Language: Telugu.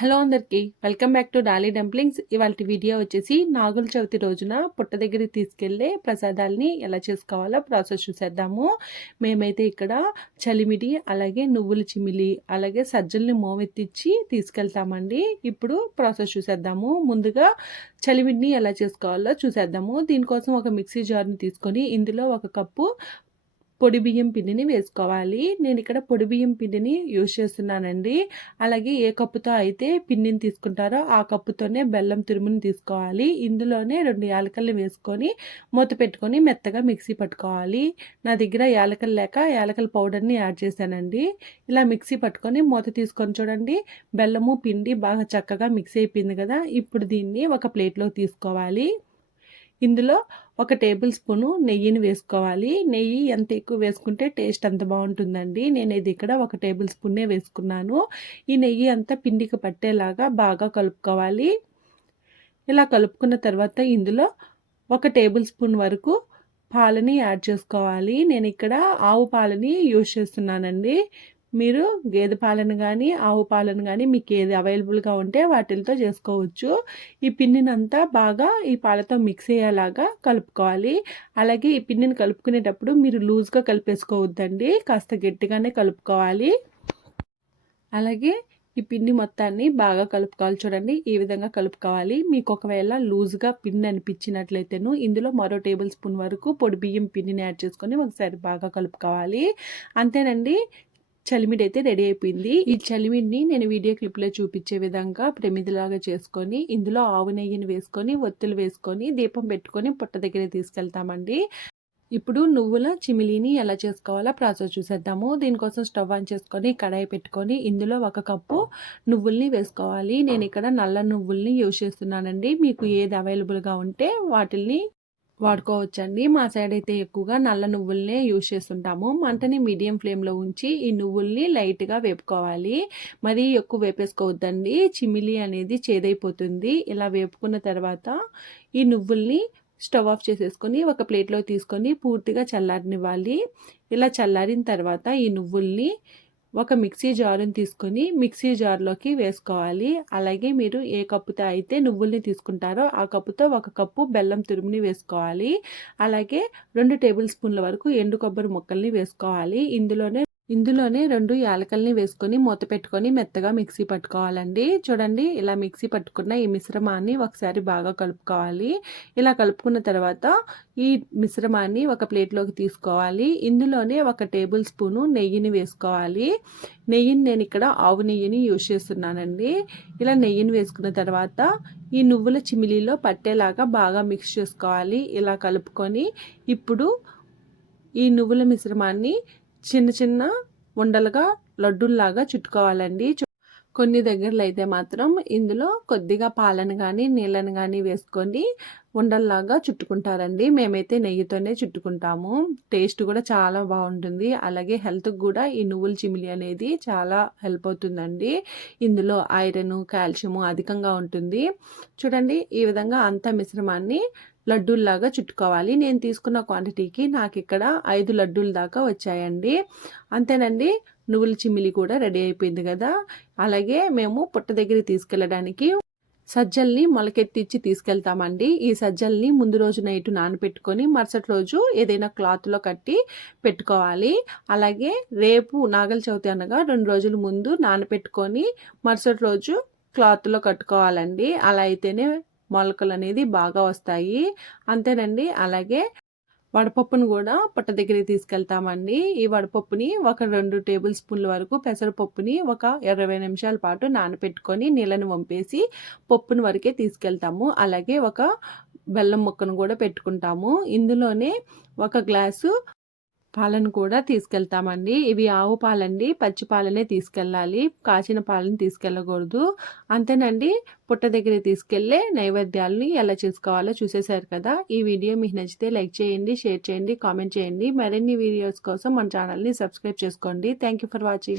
హలో అందరికీ welcome back to Dolly dumplings. ఇవాళ వీడియో వచ్చేసి నాగుల చవితి రోజున పుట్ట దగ్గరికి తీసుకెళ్లే ప్రసాదాలని ఎలా చేసుకోవాలో ప్రాసెస్ చూసేద్దాము. మేమైతే ఇక్కడ చలిమిడి, అలాగే నువ్వుల చిమిలి, అలాగే సజ్జల్ని మోమెత్తిచ్చి తీసుకెళ్తామండి. ఇప్పుడు ప్రాసెస్ చూసేద్దాము. ముందుగా చలిమిడిని ఎలా చేసుకోవాలో చూసేద్దాము. దీనికోసం ఒక మిక్సీ జార్ని తీసుకొని ఇందులో 1 కప్పు పొడి బియ్యం పిండిని వేసుకోవాలి. నేను ఇక్కడ పొడి బియ్యం పిండిని యూజ్ చేస్తున్నానండి. అలాగే ఏ కప్పుతో అయితే పిండిని తీసుకుంటారో ఆ కప్పుతోనే బెల్లం తురుముని తీసుకోవాలి. ఇందులోనే 2 యాలకల్ని వేసుకొని మూత పెట్టుకొని మెత్తగా మిక్సీ పట్టుకోవాలి. నా దగ్గర యాలకలు లేక యాలకల పౌడర్ని యాడ్ చేశానండి. ఇలా మిక్సీ పట్టుకొని మూత తీసుకొని చూడండి, బెల్లము పిండి బాగా చక్కగా మిక్స్ అయిపోయింది కదా. ఇప్పుడు దీన్ని ఒక ప్లేట్లో తీసుకోవాలి. ఇందులో 1 టేబుల్ స్పూను నెయ్యిని వేసుకోవాలి. నెయ్యి ఎంత ఎక్కువ వేసుకుంటే టేస్ట్ అంత బాగుంటుందండి. నేను ఇది ఇక్కడ 1 టేబుల్ స్పూనే వేసుకున్నాను. ఈ నెయ్యి అంతా పిండికి పట్టేలాగా బాగా కలుపుకోవాలి. ఇలా కలుపుకున్న తర్వాత ఇందులో 1 టేబుల్ స్పూన్ వరకు పాలని యాడ్ చేసుకోవాలి. నేను ఇక్కడ ఆవు పాలని యూజ్ చేస్తున్నానండి. మీరు గేదె పాలను కానీ ఆవు పాలను కానీ మీకు ఏది అవైలబుల్గా ఉంటే వాటితో చేసుకోవచ్చు. ఈ పిండినంతా బాగా ఈ పాలతో మిక్స్ అయ్యేలాగా కలుపుకోవాలి. అలాగే ఈ పిండిని కలుపుకునేటప్పుడు మీరు లూజ్గా కలిపేసుకోవద్దండి, కాస్త గట్టిగానే కలుపుకోవాలి. అలాగే ఈ పిండి మొత్తాన్ని బాగా కలుపుకోవాలి. చూడండి, ఈ విధంగా కలుపుకోవాలి. మీకు ఒకవేళ లూజ్గా పిండి అనిపించినట్లయితేను ఇందులో మరో టేబుల్ స్పూన్ వరకు పొడి బియ్యం పిండిని యాడ్ చేసుకొని ఒకసారి బాగా కలుపుకోవాలి. అంతేనండి, చలిమిడి అయితే రెడీ అయిపోయింది. ఈ చలిమిడిని నేను వీడియో క్లిప్లో చూపించే విధంగా ప్రమిదిలాగా చేసుకొని ఇందులో ఆవు నెయ్యిని వేసుకొని ఒత్తులు వేసుకొని దీపం పెట్టుకొని పుట్ట దగ్గర తీసుకెళ్తామండి. ఇప్పుడు నువ్వుల చిమిలిని ఎలా చేసుకోవాలో ప్రాసెస్ చూసేద్దాము. దీనికోసం స్టవ్ ఆన్ చేసుకొని కడాయి పెట్టుకొని ఇందులో 1 కప్పు నువ్వుల్ని వేసుకోవాలి. నేను ఇక్కడ నల్ల నువ్వుల్ని యూజ్ చేస్తున్నానండి. మీకు ఏది అవైలబుల్గా ఉంటే వాటిల్ని వాడుకోవచ్చండి. మా సైడ్ అయితే ఎక్కువగా నల్ల నువ్వులనే యూజ్ చేస్తుంటాము. మంటని మీడియం ఫ్లేమ్లో ఉంచి ఈ నువ్వుల్ని లైట్గా వేపుకోవాలి. మరీ ఎక్కువ వేపేసుకోవద్దండి, చిమిలి అనేది చేదైపోతుంది. ఇలా వేపుకున్న తర్వాత ఈ నువ్వుల్ని స్టవ్ ఆఫ్ చేసేసుకొని ఒక ప్లేట్లో తీసుకొని పూర్తిగా చల్లారనివ్వాలి. ఇలా చల్లారిన తర్వాత ఈ నువ్వుల్ని ఒక మిక్సీ జారుని తీసుకొని మిక్సీ జార్లోకి వేసుకోవాలి. అలాగే మీరు ఏ కప్పుతో అయితే నువ్వుల్ని తీసుకుంటారో ఆ కప్పుతో 1 కప్పు బెల్లం తురుముని వేసుకోవాలి. అలాగే 2 టేబుల్ స్పూన్ల వరకు ఎండు కొబ్బరి ముక్కల్ని వేసుకోవాలి. ఇందులోనే 2 యాలకల్ని వేసుకొని మూత పెట్టుకొని మెత్తగా మిక్సీ పట్టుకోవాలండి. చూడండి, ఇలా మిక్సీ పట్టుకున్న ఈ మిశ్రమాన్ని ఒకసారి బాగా కలుపుకోవాలి. ఇలా కలుపుకున్న తర్వాత ఈ మిశ్రమాన్ని ఒక ప్లేట్లోకి తీసుకోవాలి. ఇందులోనే 1 టేబుల్ స్పూను నెయ్యిని వేసుకోవాలి. నెయ్యిని నేను ఇక్కడ ఆవు నెయ్యిని యూజ్ చేస్తున్నానండి. ఇలా నెయ్యిని వేసుకున్న తర్వాత ఈ నువ్వుల చిమిలీలో పట్టేలాగా బాగా మిక్స్ చేసుకోవాలి. ఇలా కలుపుకొని ఇప్పుడు ఈ నువ్వుల మిశ్రమాన్ని చిన్న చిన్న ఉండలుగా లడ్డూల్లాగా చుట్టుకోవాలండి. కొన్ని దగ్గరలో అయితే మాత్రం ఇందులో కొద్దిగా పాలను కానీ నీళ్ళను కానీ వేసుకొని ఉండల్లాగా చుట్టుకుంటారండి. మేమైతే నెయ్యితోనే చుట్టుకుంటాము. టేస్ట్ కూడా చాలా బాగుంటుంది. అలాగే హెల్త్కి కూడా ఈ నువ్వుల చిమిలి అనేది చాలా హెల్ప్ అవుతుందండి. ఇందులో ఐరన్, కాల్షియము అధికంగా ఉంటుంది. చూడండి, ఈ విధంగా అంత మిశ్రమాన్ని లడ్డూల్లాగా చుట్టుకోవాలి. నేను తీసుకున్న క్వాంటిటీకి నాకు ఇక్కడ 5 లడ్డూల దాకా వచ్చాయండి. అంతేనండి, నువ్వుల చిమిలి కూడా రెడీ అయిపోయింది కదా. అలాగే మేము పుట్ట దగ్గర తీసుకెళ్ళడానికి సజ్జల్ని మొలకెత్తిచ్చి తీసుకెళ్తామండి. ఈ సజ్జల్ని ముందు రోజు నైట్ నానబెట్టుకొని మరుసటి రోజు ఏదైనా క్లాత్లో కట్టి పెట్టుకోవాలి. అలాగే రేపు నాగల చవితి అనగా 2 రోజుల ముందు నానబెట్టుకొని మరుసటి రోజు క్లాత్లో కట్టుకోవాలండి. అలా అయితేనే మొలకలు అనేది బాగా వస్తాయి. అంతేనండి. అలాగే వడపప్పును కూడా పుట్ట దగ్గరికి తీసుకెళ్తామండి. ఈ వడపప్పుని ఒక 2 టేబుల్ స్పూన్ల వరకు పెసరపప్పుని ఒక 20 నిమిషాల పాటు నానబెట్టుకొని నీళ్ళని వంపేసి పప్పును వరకే తీసుకెళ్తాము. అలాగే ఒక బెల్లం ముక్కను కూడా పెట్టుకుంటాము. ఇందులోనే 1 గ్లాసు పాలను కూడా తీసుకెళ్తామండి. ఇవి ఆవు పాలండి, పచ్చి పాలనే తీసుకెళ్ళాలి, కాచిన పాలను తీసుకెళ్ళకూడదు. అంతేనండి, పుట్ట దగ్గర తీసుకెళ్లే నైవేద్యాలని ఎలా చేసుకోవాలో చూసేశారు కదా. ఈ వీడియో మీకు నచ్చితే లైక్ చేయండి, షేర్ చేయండి, కామెంట్ చేయండి. మరిన్ని వీడియోస్ కోసం మన ఛానల్ని సబ్స్క్రైబ్ చేసుకోండి. Thank you for watching.